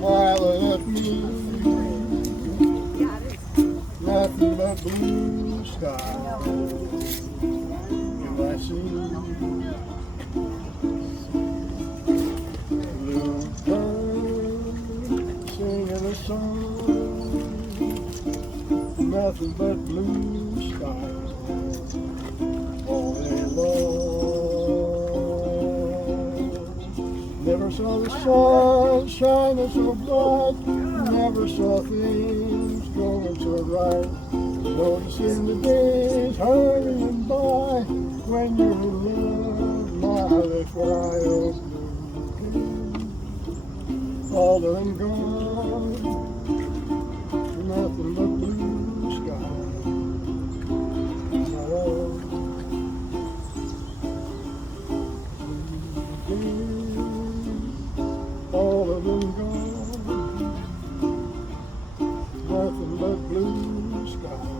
smiling at me. Nothing but blue skies. And I see blue birds singing a song. Nothing but blue skies all day long. Never saw the sun shining so bright. Never saw things going so right. Noticing the days hurrying by. When you're in love, my lips wide open. All of them gone. Nothing but blue skies. All of them gone. Nothing but blue skies.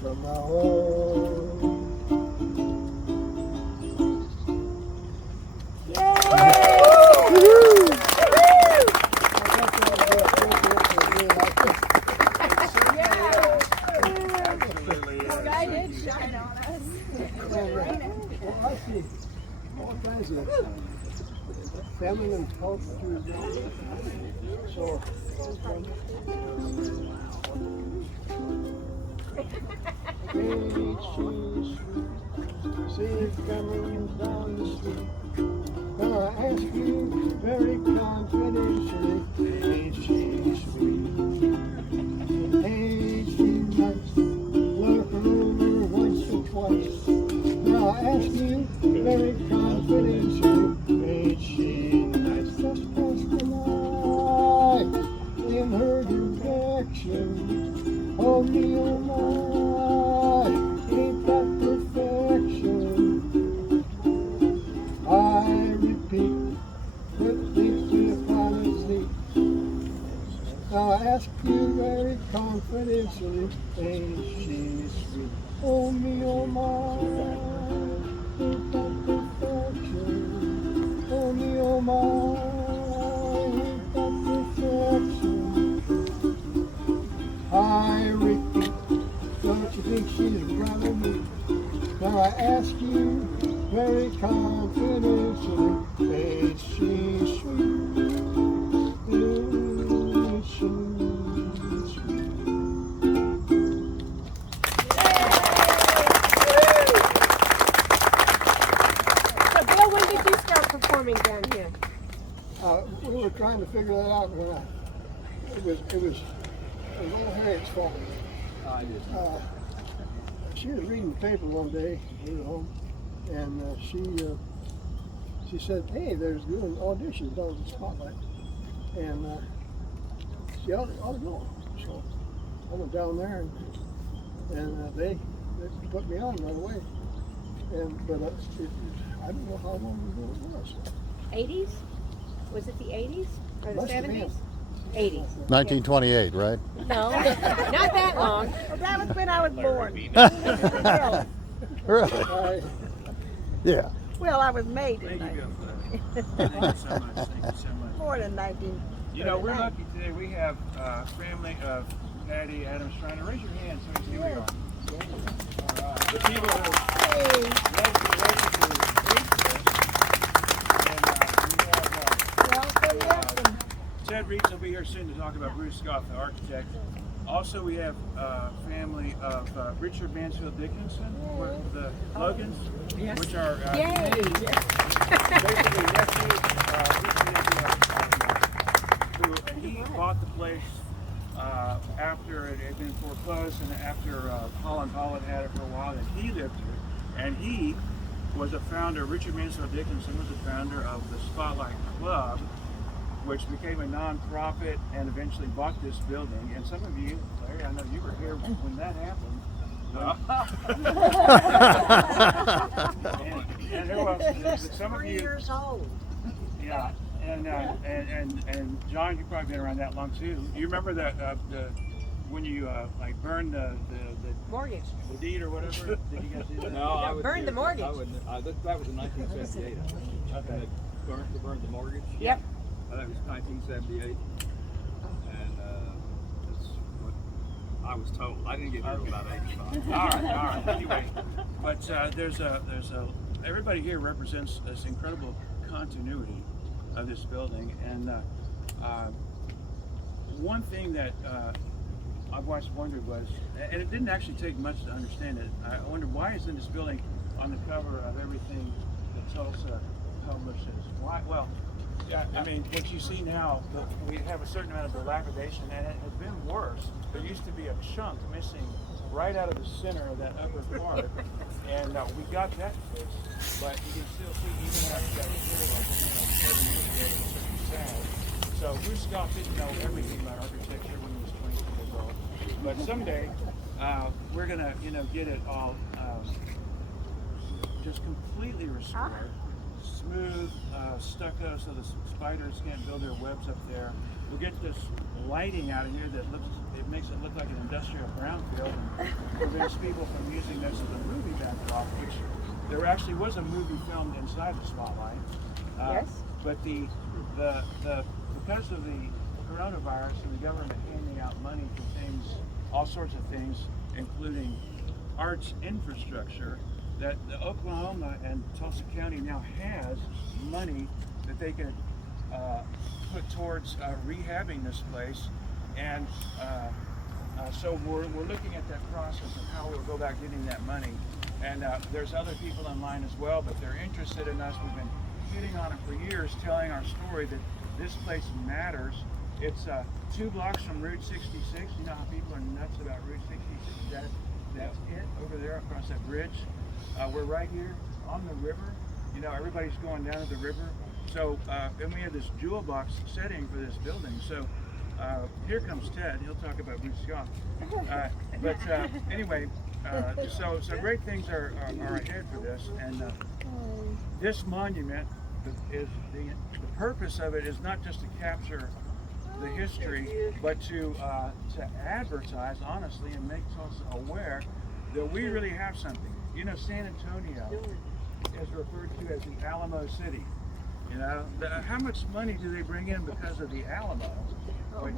From now on. Feminine talk to so see it coming down the street. Now I ask you very confidentially, ain't she sweet? Ain't she nice? Look her over once or twice. Now I ask you very confidentially, ain't she nice? Just past the night in her direction. Oh me, oh my, ain't that perfection? I repeat, that leads to the fantasy. Now I ask you very confidentially, ain't she sweet? Oh me, oh my, ain't that perfection? Oh me, oh my, ain't that perfection? I repeat, don't you think she's proud of me? Now I ask you very confidentially, ain't she sweet? Ain't she sweet? So Bill, when did you start performing down here? We were trying to figure that out when it was old Harriet's fault. She was reading the paper one day, we were home, and she said, hey, there's doing auditions down at the Spotlight, and she ought to go. So I went down there, and they put me on right away. But I don't know how long ago it was. 80s? Was it the 80s or the Must have 70s? been. 80s. 1928, right? No, not that long. That was when I was born. Really? Yeah. Well, I was made in Thank you, 19. Bill. Thank you so much. Thank you so much. More than 19. You know, we're lucky today. We have family of Patty Adams Schreiner. Raise your hand so we see who you are. All right. The people who Hey. Welcome. Ted Reeds will be here soon to talk about Bruce Goff, the architect. Also, we have family of Richard Mansfield Dickinson, the Logans, which are basically nephews. He bought the place after it had been foreclosed and after Holland had it for a while, and he lived here. And he was a founder, Richard Mansfield Dickinson was a founder of the Spotlight Club, which became a non-profit and eventually bought this building. And some of you, Larry, I know you were here when that happened. and who else? Some of 3 you, years old. yeah. And John, you've probably been around that long too. Do you remember the when you like burned the Mortgage. the deed or whatever? Did you guys do that? No, I was Burned the mortgage. that was in 1978. Okay. Burned the mortgage. Yep. That was 1978, and that's what I was told. I didn't get here about 85. All right. Anyway, but there's a everybody here represents this incredible continuity of this building, and one thing that I've always wondered was, and it didn't actually take much to understand it. I wondered, why isn't this building on the cover of everything that Tulsa publishes? Why? Well, yeah, I mean, what you see now, we have a certain amount of dilapidation, and it has been worse. There used to be a chunk missing right out of the center of that upper part, and we got that fixed. But you can still see, even after that material, it's sad. So Bruce Goff didn't know everything about architecture when he was 22 years old. But someday, we're gonna, get it all just completely restored. Smooth stucco so the spiders can't build their webs up there. We'll get this lighting out of here that makes it look like an industrial brownfield and prevents people from using this as a movie backdrop, which there actually was a movie filmed inside the Spotlight. Yes. But because of the coronavirus and the government handing out money for things, all sorts of things, including arts infrastructure, that the Oklahoma and Tulsa County now has money that they can put towards rehabbing this place, and so we're looking at that process of how we'll go about getting that money. And there's other people in line as well, but they're interested in us. We've been hitting on it for years, telling our story that this place matters. It's 2 blocks from Route 66. You know how people are nuts about Route 66? That's it over there across that bridge. We're right here on the river. Everybody's going down to the river. So, and we have this jewel box setting for this building. So, here comes Ted. He'll talk about Bruce Goff. But anyway, so great things are ahead for this. And this monument is the purpose of it is not just to capture the history, but to advertise honestly and make Tulsa aware that we really have something. San Antonio is referred to as the Alamo City. How much money do they bring in because of the Alamo? Which,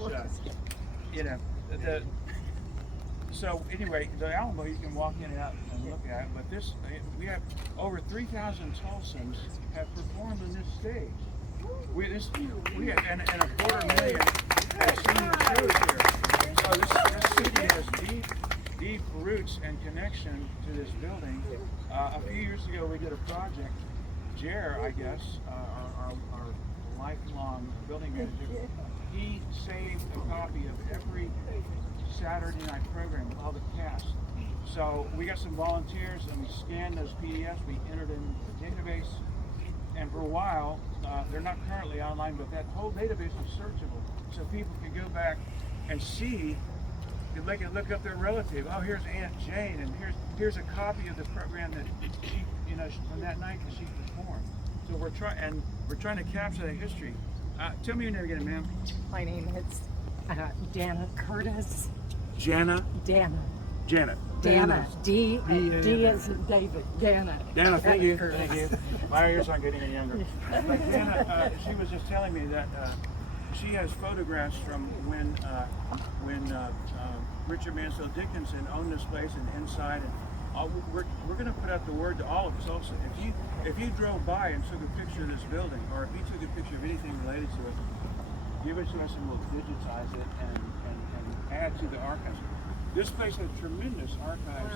so anyway, the Alamo you can walk in and out and look at, but we have over 3,000 Tulsans have performed on this stage. We have, and 250,000 have seen shows here. So this city has deep roots and connection to this building. A few years ago, we did a project. Jer, I guess, our lifelong building manager, he saved a copy of every Saturday night program with all the cast. So we got some volunteers and we scanned those PDFs, we entered in the database, and for a while, they're not currently online, but that whole database was searchable. So people could go back and see, they can look up their relative. Oh, here's Aunt Jane, and here's a copy of the program that she, from that night that she performed. So we're trying to capture the history. Tell me your name again, ma'am. My name is Dana Curtis. Jana. Dana. Janet. Dana. D as in David. Dana. Dana, thank you. Curtis. Thank you. My ears aren't getting any younger. But Dana, she was just telling me that she has photographs from when Richard Mansfield Dickinson owned this place and inside. And we're going to put out the word to all of Tulsa. If you drove by and took a picture of this building, or if you took a picture of anything related to it, give it to us and we'll digitize it and add to the archives. This place has tremendous archives.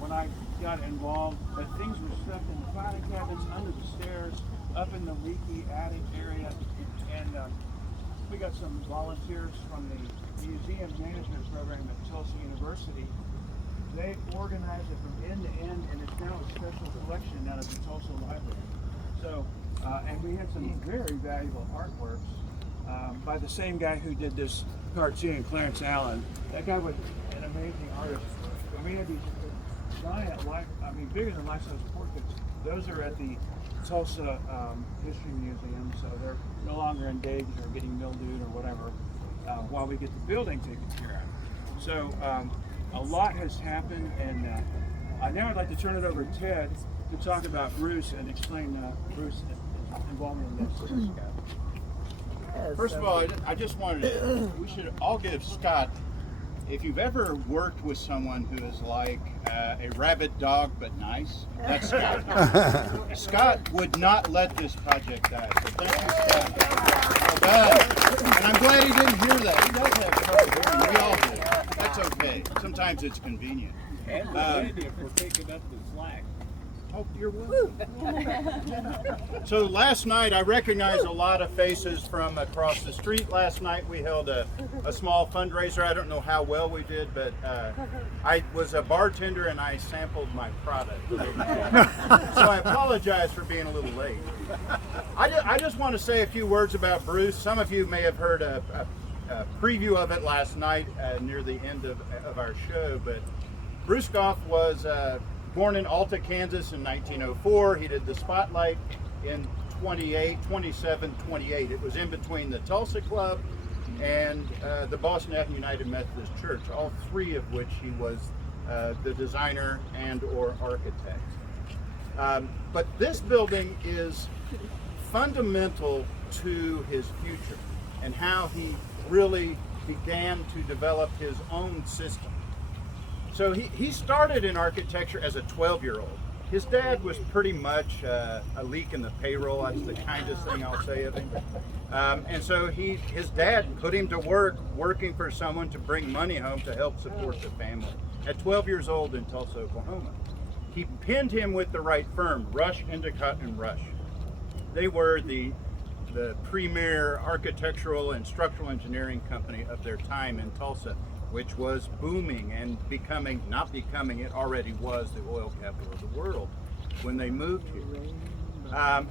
When I got involved, but things were stuck in the filing cabinets, under the stairs, up in the leaky attic area, and we got some volunteers from the museum management program at Tulsa University. They organized it from end to end, and it's now a special collection out of the Tulsa Library. So, and we had some very valuable artworks by the same guy who did this cartoon, Clarence Allen. That guy was an amazing artist. And we had these giant, bigger than life-size portraits. Those are at the Tulsa History Museum, so they're no longer engaged or getting mildewed or whatever while we get the building taken care of. So a lot has happened, and now I'd like to turn it over to Ted to talk about Bruce and explain Bruce involvement in this, Scott? First of all, I just wanted to, we should all give Scott, if you've ever worked with someone who is like a rabid dog but nice, that's Scott. Scott would not let this project die. So thank you, Scott. Well done. And I'm glad he didn't hear that. He does have trouble hearing. We all do. That's okay. Sometimes it's convenient. And Randy, if we're picking up the slack. Oh, you're welcome. So last night I recognized a lot of faces from across the street. Last night we held a small fundraiser. I don't know how well we did, but I was a bartender and I sampled my product. So I apologize for being a little late. I just want to say a few words about Bruce. Some of you may have heard a preview of it last night near the end of our show, but Bruce Goff was born in Alta, Kansas in 1904. He did the Spotlight in 27, 28. It was in between the Tulsa Club and the Boston Avenue United Methodist Church, all three of which he was the designer and or architect. But this building is fundamental to his future and how he really began to develop his own system. So he started in architecture as a 12-year-old. His dad was pretty much a leak in the payroll. That's the kindest thing I'll say of him. And so his dad put him to work, working for someone to bring money home to help support the family. At 12 years old in Tulsa, Oklahoma. He pinned him with the right firm, Rush, Endicott, and Rush. They were the premier architectural and structural engineering company of their time in Tulsa, which was booming and it already was the oil capital of the world when they moved here.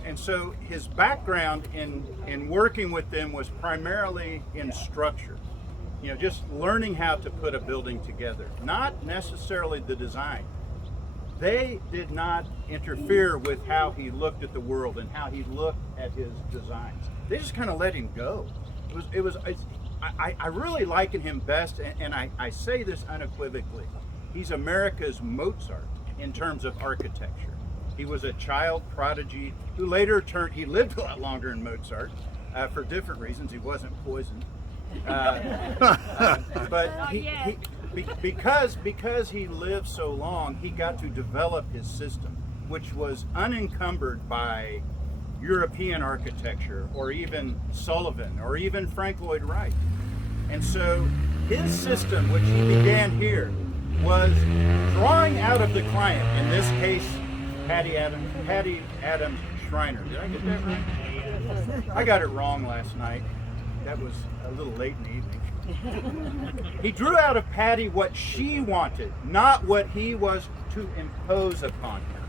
And so his background in working with them was primarily in structure. You know, just learning how to put a building together, not necessarily the design. They did not interfere with how he looked at the world and how he looked at his designs. They just kind of let him go. I really liken him best, and I say this unequivocally. He's America's Mozart in terms of architecture. He was a child prodigy who later he lived a lot longer than Mozart for different reasons. He wasn't poisoned. But because he lived so long, he got to develop his system, which was unencumbered by European architecture, or even Sullivan, or even Frank Lloyd Wright. And so his system, which he began here, was drawing out of the client, in this case, Patty Adams Schreiner. Did I get that right? I got it wrong last night. That was a little late in the evening. He drew out of Patty what she wanted, not what he was to impose upon her.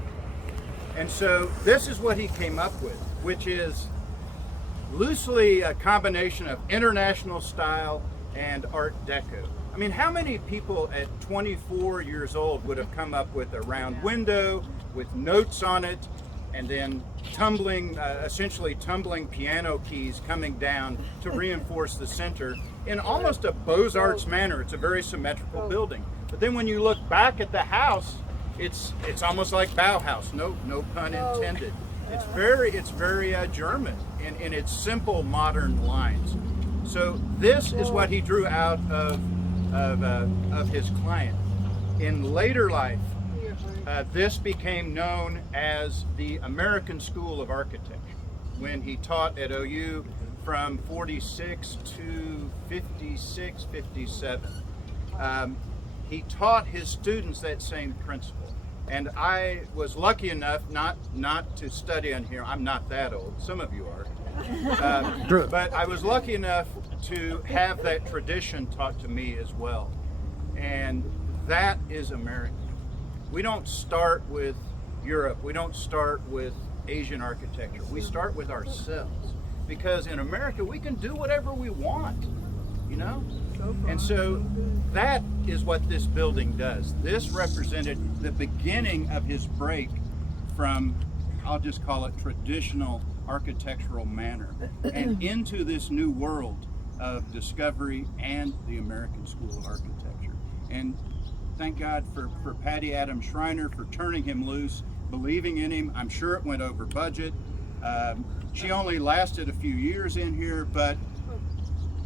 And so this is what he came up with, which is loosely a combination of international style and Art Deco. I mean, how many people at 24 years old would have come up with a round window with notes on it, and then essentially tumbling piano keys coming down to reinforce the center in almost a Beaux-Arts manner? It's a very symmetrical building. But then when you look back at the house, it's almost like Bauhaus, no pun intended. It's very German in its simple modern lines. So this is what he drew out of his client. In later life, this became known as the American School of Architecture when he taught at OU from 46 to 56, 57. He taught his students that same principle. And I was lucky enough not to study on here. I'm not that old. Some of you are. But I was lucky enough to have that tradition taught to me as well. And that is American. We don't start with Europe. We don't start with Asian architecture. We start with ourselves. Because in America, we can do whatever we want, you know? And so that is what this building does. This represented the beginning of his break from, I'll just call it traditional architectural manner, and into this new world of discovery and the American School of Architecture. And thank God for Patty Adams Schreiner for turning him loose, believing in him. I'm sure it went over budget. She only lasted a few years in here, but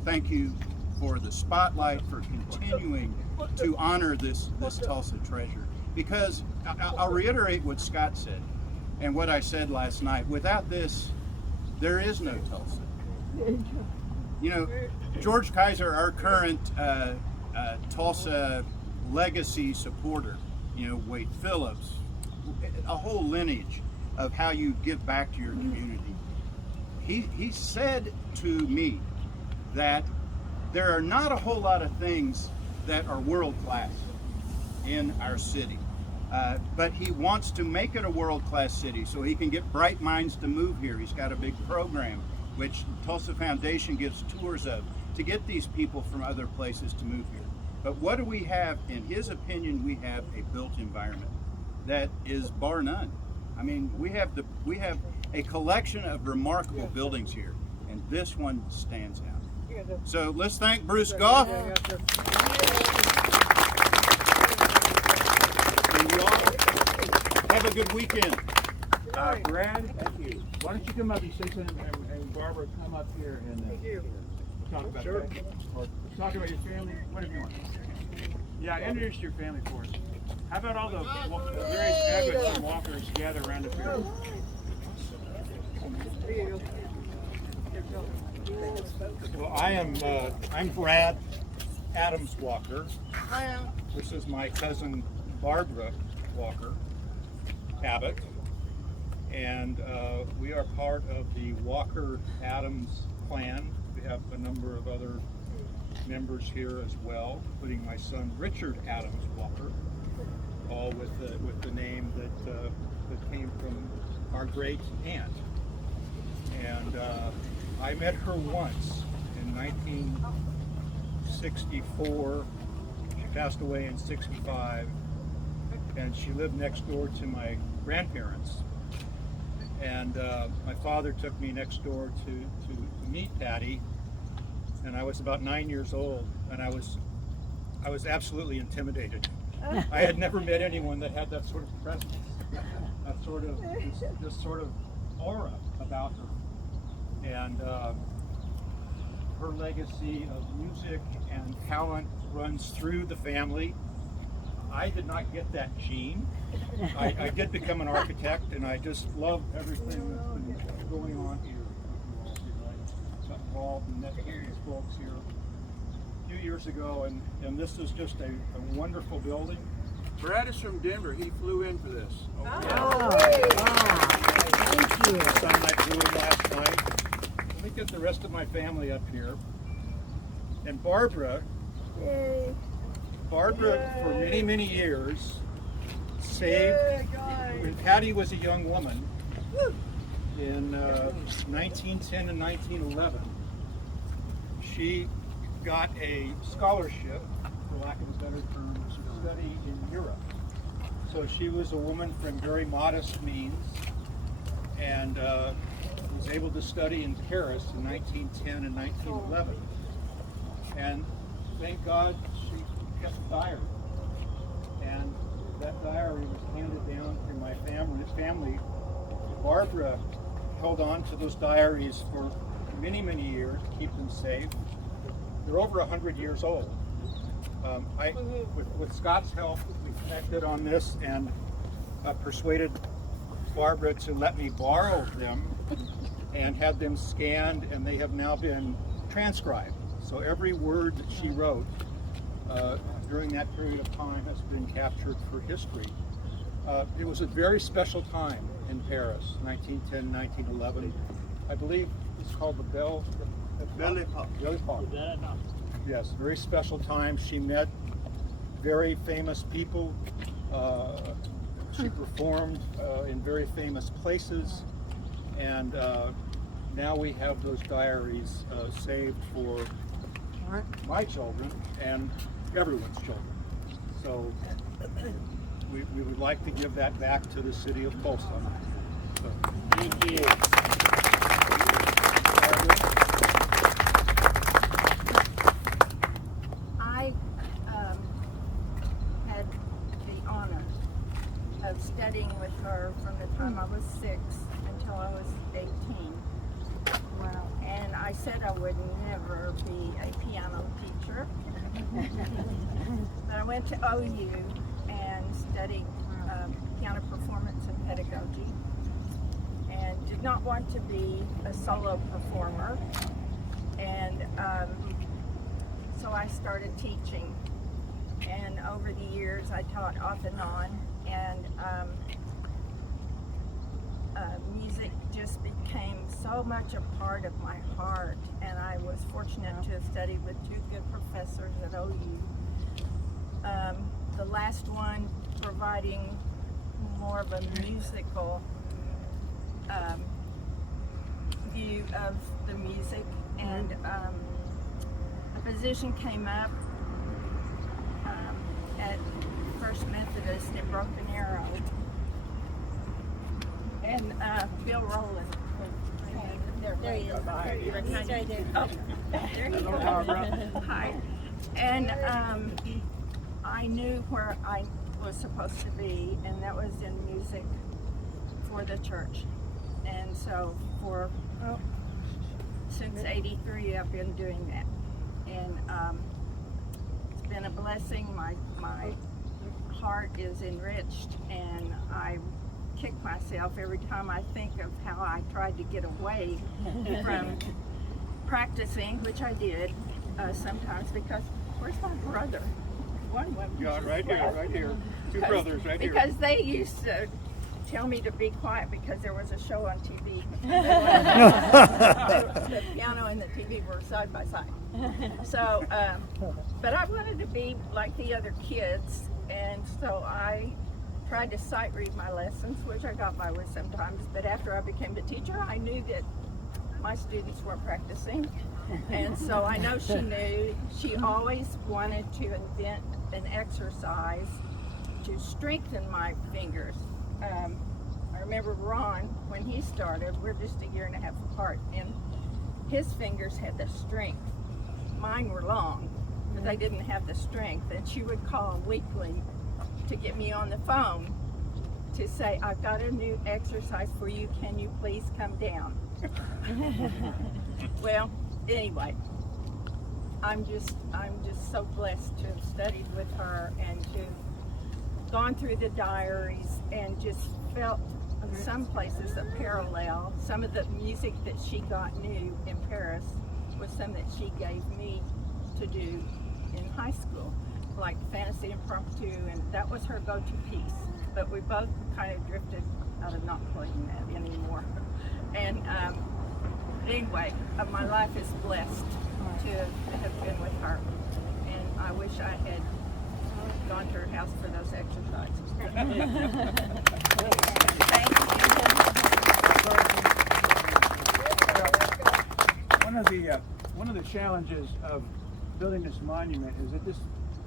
thank you for the spotlight, for continuing to honor this Tulsa treasure. Because I'll reiterate what Scott said and what I said last night. Without this, there is no Tulsa. You know, George Kaiser, our current Tulsa legacy supporter, you know, Wade Phillips, a whole lineage of how you give back to your community. He said to me that there are not a whole lot of things that are world class in our city, but he wants to make it a world class city so he can get bright minds to move here. He's got a big program which Tulsa Foundation gives tours of to get these people from other places to move here. But what do we have? In his opinion, we have a built environment that is bar none. I mean, we have a collection of remarkable buildings here, and this one stands out. So let's thank Bruce Goff. And you all have a good weekend. Brad, thank you. Why don't you come up, you say something, and Barbara, come up here and talk about that. Or talk about your family, whatever you want. Yeah, introduce your family for us. How about all the various advocates and walkers gather around up here? Well, I'm Brad Adams Walker. This is my cousin Barbara Walker Abbott, and we are part of the Walker Adams clan. We have a number of other members here as well, including my son Richard Adams Walker, all with the name that came from our great aunt. And I met her once in 1964. She passed away in 65, and she lived next door to my grandparents. And my father took me next door to meet Patty, and I was about 9 years old, and I was absolutely intimidated. I had never met anyone that had that sort of presence, that sort of this sort of aura about her. And her legacy of music and talent runs through the family. I did not get that gene. I did become an architect, and I just love everything that's been going on here. I got involved and met these folks here a few years ago, and this is just a wonderful building. Brad is from Denver. He flew in for this. Thank you. Son I flew in last night. Let me get the rest of my family up here. And Barbara, for many, many years, saved, when Patty was a young woman, in 1910 and 1911, she got a scholarship, for lack of a better term, to study in Europe. So she was a woman from very modest means, and was able to study in Paris in 1910 and 1911. And thank God she kept a diary. And that diary was handed down through my family. Barbara held on to those diaries for many, many years to keep them safe. They're over 100 years old. With Scott's help, we connected on this and persuaded Barbara to let me borrow them and had them scanned, and they have now been transcribed. So every word that she wrote during that period of time has been captured for history. It was a very special time in Paris, 1910, 1911. I believe it's called the Belle Époque. Yes, very special time. She met very famous people. She performed in very famous places, and now we have those diaries saved for my children and everyone's children. So we would like to give that back to the city of Tulsa. So, thank you. I had the honor of studying with her from the time I was 6 until I was 18. said I would never be a piano teacher. But I went to OU and studied piano performance and pedagogy, and did not want to be a solo performer. And so I started teaching. And over the years, I taught off and on, and music just became so much a part of my heart. And I was fortunate to have studied with two good professors at OU. The last one providing more of a musical view of the music, and a position came up at First Methodist in Broken Arrow, and Bill Rowland. There he is. He's right there. Oh, there he is. Hi. And I knew where I was supposed to be, and that was in music for the church. And so since '83, I've been doing that. And it's been a blessing. My heart is enriched, and I kick myself every time I think of how I tried to get away from practicing, which I did sometimes, because where's my brother? One of them. Yeah, right here. Two brothers right here. Because they used to tell me to be quiet because there was a show on TV. The piano and the TV were side by side. So, but I wanted to be like the other kids, and so I tried to sight read my lessons, which I got by with sometimes. But after I became the teacher, I knew that my students weren't practicing, and so I know she knew. She always wanted to invent an exercise to strengthen my fingers. I remember Ron, when he started, we're just a year and a half apart, and his fingers had the strength. Mine were long, but they didn't have the strength, and she would call weekly to get me on the phone to say, I've got a new exercise for you, can you please come down? Well, anyway, I'm just so blessed to have studied with her and to have gone through the diaries and just felt in some places a parallel. Some of the music that she got new in Paris was some that she gave me to do in high school, like Fantasy Impromptu, and that was her go-to piece. But we both kind of drifted out of not playing that anymore. And anyway, my life is blessed to have been with her, and I wish I had gone to her house for those exercises. Thank you. One of the challenges of building this monument is that this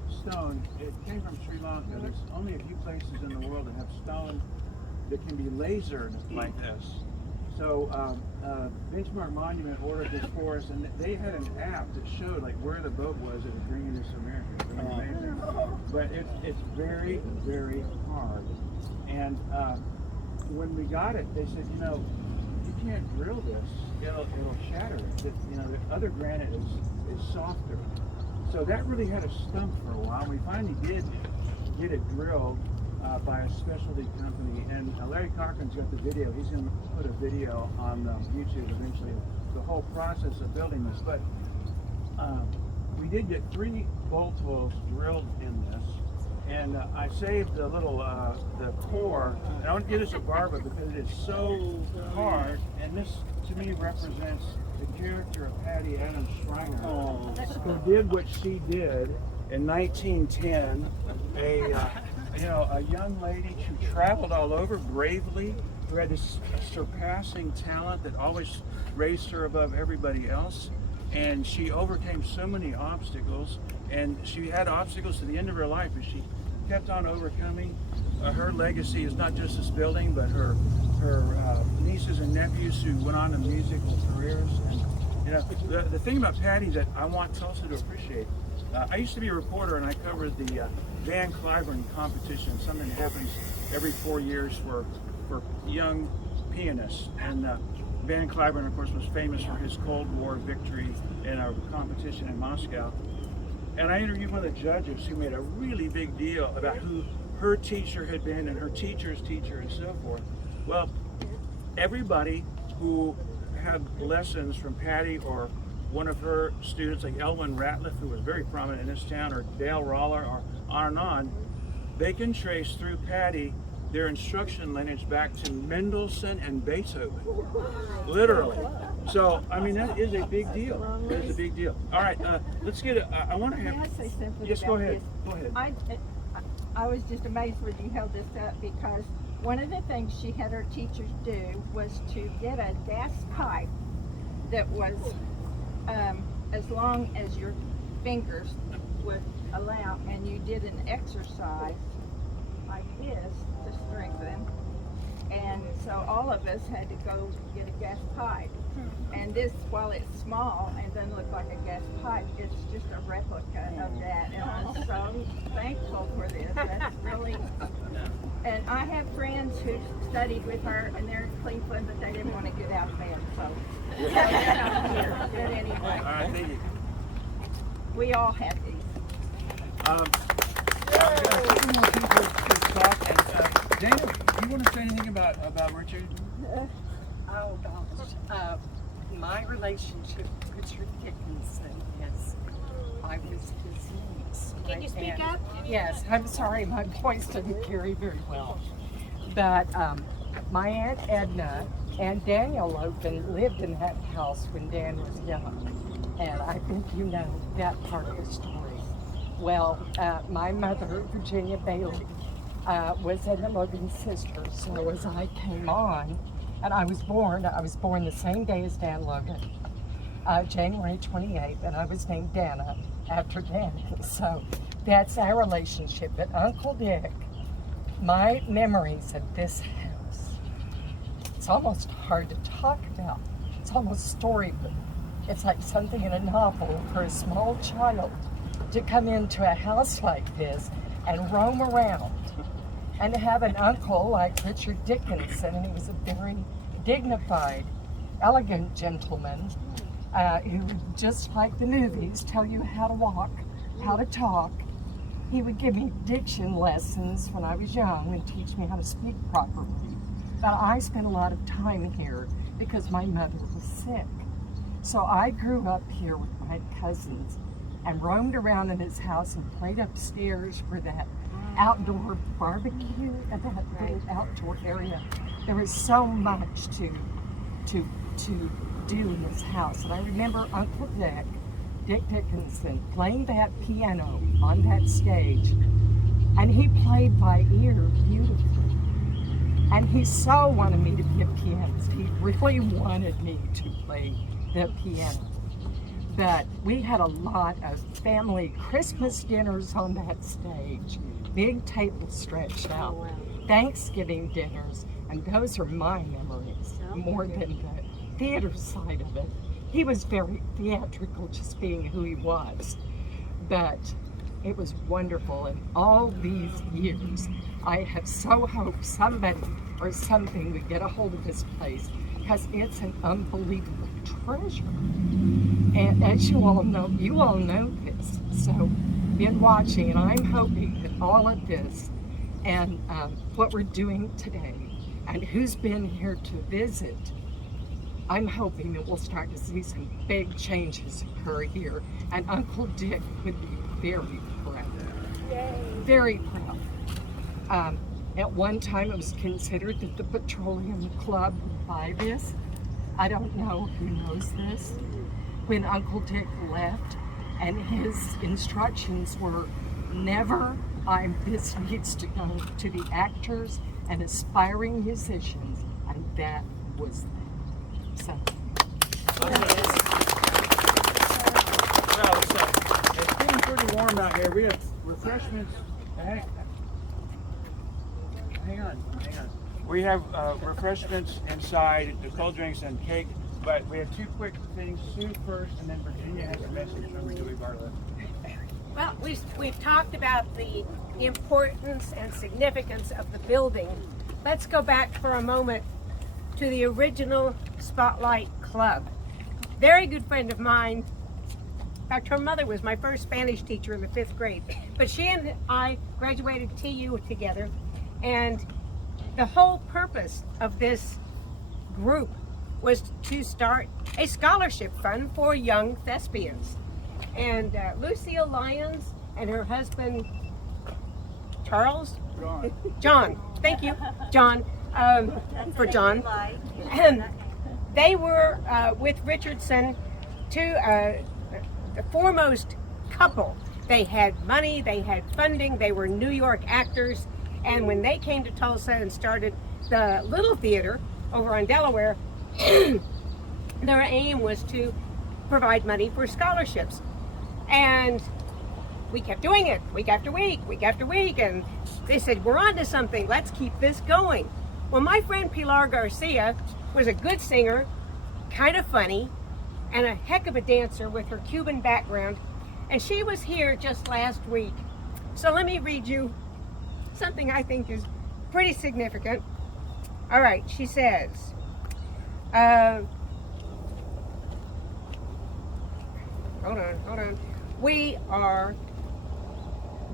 stone, it came from Sri Lanka. There's only a few places in the world that have stone that can be lasered like this. So Benchmark Monument ordered this for us, and they had an app that showed like where the boat was that was bringing this to America. It's really amazing. But it's very, very hard. And when we got it, they said, you can't drill this. It'll shatter it. The other granite is softer. So that really had us stumped for a while. We finally did get it drilled by a specialty company, and Larry Cochran's got the video. He's going to put a video on YouTube eventually, the whole process of building this. But we did get 3 bolt holes drilled in this, and I saved the little the core. And I want to give this a Barbara because it is so hard, and this to me represents the character of Patty Adams Schreiner, who did what she did in 1910. A young lady who traveled all over bravely, who had this surpassing talent that always raised her above everybody else. And she overcame so many obstacles, and she had obstacles to the end of her life, but she kept on overcoming. Her legacy is not just this building, but her nieces and nephews who went on to musical careers. And the thing about Patty that I want Tulsa to appreciate, I used to be a reporter, and I covered the Clyburn Competition, something that happens every 4 years for young pianists. And Van Clyburn, of course, was famous for his Cold War victory in a competition in Moscow. And I interviewed one of the judges who made a really big deal about who her teacher had been and her teacher's teacher and so forth. Well, everybody who had lessons from Patty or one of her students, like Elwyn Ratliff, who was very prominent in this town, or Dale Roller, or on and on, they can trace through Patty their instruction lineage back to Mendelssohn and Beethoven, literally. So, I mean, that is a big deal. That is a big deal. All right, let's get it. I want to have. May I say something Yes, about go ahead. this? Go ahead. I was just amazed when you held this up, because one of the things she had her teachers do was to get a gas pipe that was as long as your fingers would allow, and you did an exercise like this to strengthen. And so all of us had to go get a gas pipe. And this, while it's small and doesn't look like a gas pipe, it's just a replica of that. And I'm so thankful for this. That's really. And I have friends who studied with her, and they're in Cleveland, but they didn't want to get out of bed. So, but anyway. All right, thank you. We all have these. Dana, do you want to say anything about Richard? Oh gosh, my relationship with Richard Dickinson is, I was his niece. Can you speak up? Yes, I'm sorry, my voice doesn't carry very well. But my Aunt Edna and Daniel Open lived in that house when Dan was young. And I think you know that part of the story. Well, my mother, Virginia Bailey, was Edna Logan's sister. So as I came on, and I was born the same day as Dan Logan, January 28th, and I was named Dana after Danny. So that's our relationship. But Uncle Dick, my memories of this house, it's almost hard to talk about. It's almost storybook. It's like something in a novel for a small child to come into a house like this and roam around and to have an uncle like Richard Dickinson, and he was a very dignified, elegant gentleman who, just like the movies, tell you how to walk, how to talk. He would give me diction lessons when I was young and teach me how to speak properly. But I spent a lot of time here because my mother was sick. So I grew up here with my cousins and roamed around in his house and played upstairs for that outdoor barbecue and that little outdoor area. There was so much to do in this house. And I remember Uncle Dick Dickinson, playing that piano on that stage. And he played by ear beautifully. And he so wanted me to be a pianist. He really wanted me to play the piano. But we had a lot of family Christmas dinners on that stage. Big tables stretched out. Oh, wow. Thanksgiving dinners. And those are my memories, more than the theater side of it. He was very theatrical, just being who he was. But it was wonderful. And all these years, I have so hoped somebody or something would get a hold of this place, because it's an unbelievable treasure. And as you all know this. So been watching, and I'm hoping that all of this and what we're doing today and who's been here to visit, I'm hoping that we'll start to see some big changes occur here. And Uncle Dick would be very proud. Yay. Very proud. At one time it was considered that the Petroleum Club would buy this. I don't know who knows this. When Uncle Dick left, and his instructions were never, this needs to go to the actors and aspiring musicians, and that was that. So. Well, it's getting pretty warm out here. We have refreshments. Hang on. We have refreshments inside, the cold drinks and cake, but we have two quick things. Sue first, and then Virginia has a message from Dewey Bartlett. Well, we've talked about the importance and significance of the building. Let's go back for a moment to the original Spotlight Club. Very good friend of mine. In fact, her mother was my first Spanish teacher in the 5th grade. But she and I graduated TU together, and the whole purpose of this group was to start a scholarship fund for young thespians. And Lucille Lyons and her husband, Charles? John. Thank you, John, for John. They were with Richardson, the foremost couple. They had money, they had funding, they were New York actors, and when they came to Tulsa and started the Little Theater over on Delaware, their aim was to provide money for scholarships. And we kept doing it week after week, and they said, we're on to something, let's keep this going. Well, my friend Pilar Garcia was a good singer, kind of funny, and a heck of a dancer with her Cuban background, and she was here just last week. So let me read you something I think is pretty significant. All right, she says, hold on. We are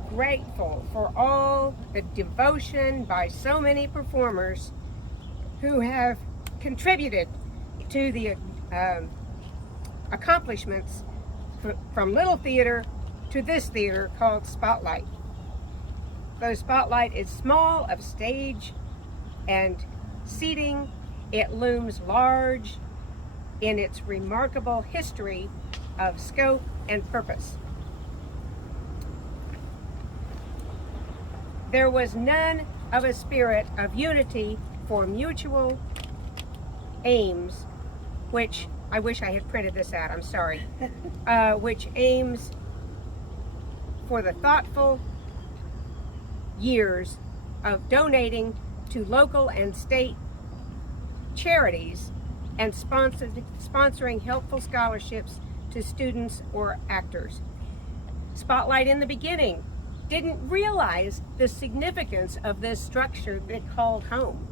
grateful for all the devotion by so many performers who have contributed to the accomplishments from Little Theater to this theater called Spotlight. Though Spotlight is small of stage and seating, it looms large in its remarkable history of scope and purpose. There was none of a spirit of unity for mutual aims, which I wish I had printed this out, I'm sorry, which aims for the thoughtful years of donating to local and state charities and sponsoring helpful scholarships to students or actors. Spotlight in the beginning didn't realize the significance of this structure they called home.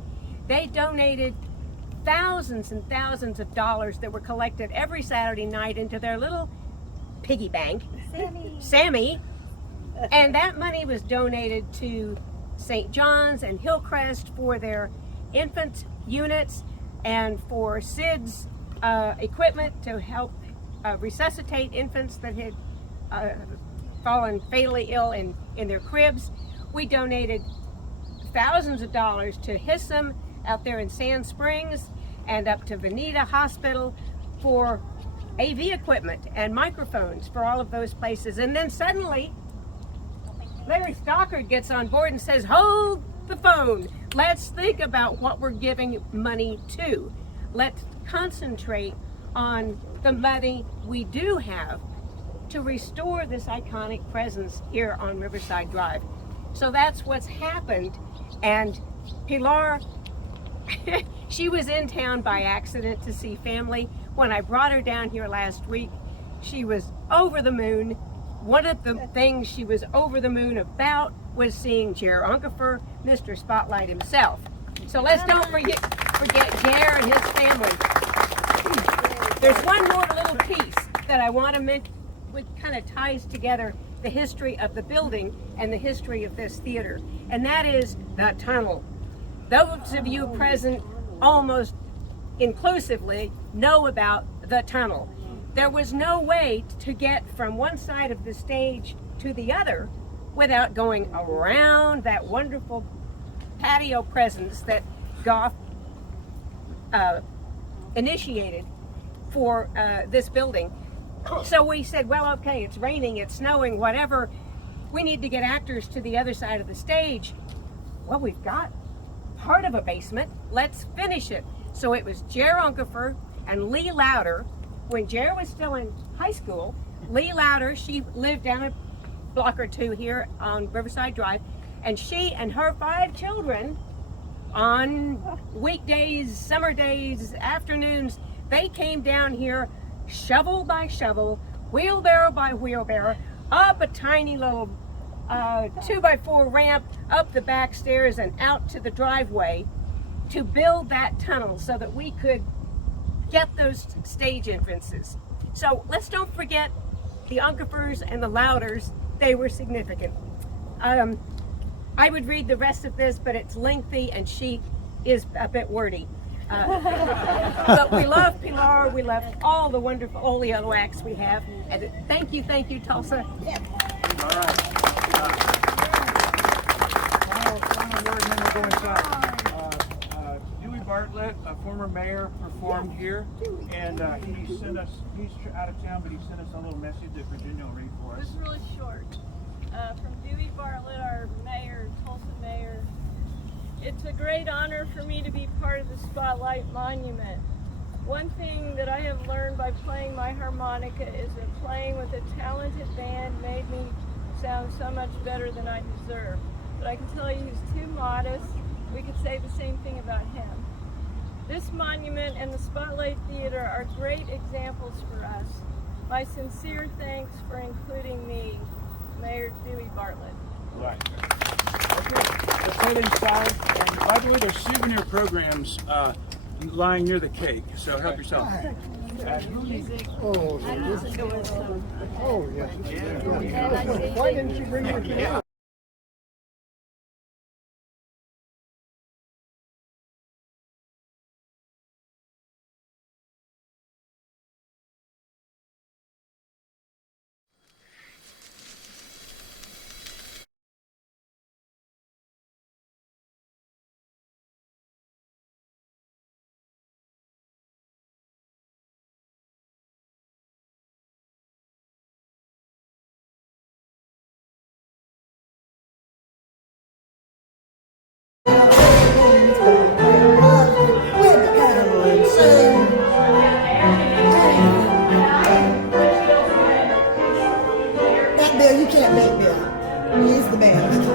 They donated thousands and thousands of dollars that were collected every Saturday night into their little piggy bank, Sammy, and that money was donated to St. John's and Hillcrest for their infant units and for SIDS equipment to help resuscitate infants that had fallen fatally ill in their cribs. We donated thousands of dollars to HISM out there in Sand Springs and up to Veneta Hospital for AV equipment and microphones for all of those places. And then suddenly, Larry Stockard gets on board and says, hold the phone. Let's think about what we're giving money to. Let's concentrate on the money we do have to restore this iconic presence here on Riverside Drive. So that's what's happened. And Pilar, she was in town by accident to see family. When I brought her down here last week, she was over the moon. One of the things she was over the moon about was seeing Jer Unkefer, Mr. Spotlight himself. So let's don't forget Jer and his family. There's one more little piece that I want to mention, which kind of ties together the history of the building and the history of this theater, and that is the tunnel. Those of you present almost inclusively know about the tunnel. There was no way to get from one side of the stage to the other without going around that wonderful patio presence that Goff initiated for this building. So we said, well, okay, it's raining, it's snowing, whatever. We need to get actors to the other side of the stage. Well, we've got part of a basement. Let's finish it. So it was Jer Unkefer and Lee Louder. When Jer was still in high school, Lee Louder, she lived down a block or two here on Riverside Drive, and she and her 5 children on weekdays, summer days, afternoons, they came down here shovel by shovel, wheelbarrow by wheelbarrow, up a tiny little 2x4 ramp, up the back stairs and out to the driveway to build that tunnel so that we could get those stage entrances. So let's don't forget the Uncapers and the Louders. They were significant. I would read the rest of this, but it's lengthy and she is a bit wordy. But we love Pilar, we love all the wonderful Olio acts we have. And thank you, Tulsa. All right. Final word, and then we'll go inside. Dewey Bartlett, a former mayor, performed here, and he sent us, he's out of town, but he sent us a little message that Virginia will read for us. It was really short. From Dewey Bartlett, our mayor, Tulsa mayor. It's a great honor for me to be part of the Spotlight Monument. One thing that I have learned by playing my harmonica is that playing with a talented band made me sound so much better than I deserve. But I can tell you he's too modest. We could say the same thing about him. This monument and the Spotlight Theater are great examples for us. My sincere thanks for including me, Mayor Dewey Bartlett. Right. Okay, let's head inside. And by the way, there's souvenir programs lying near the cake, so help yourself. Oh, oh, yes. Why didn't you bring your camera? You can't make Bill. He's the best.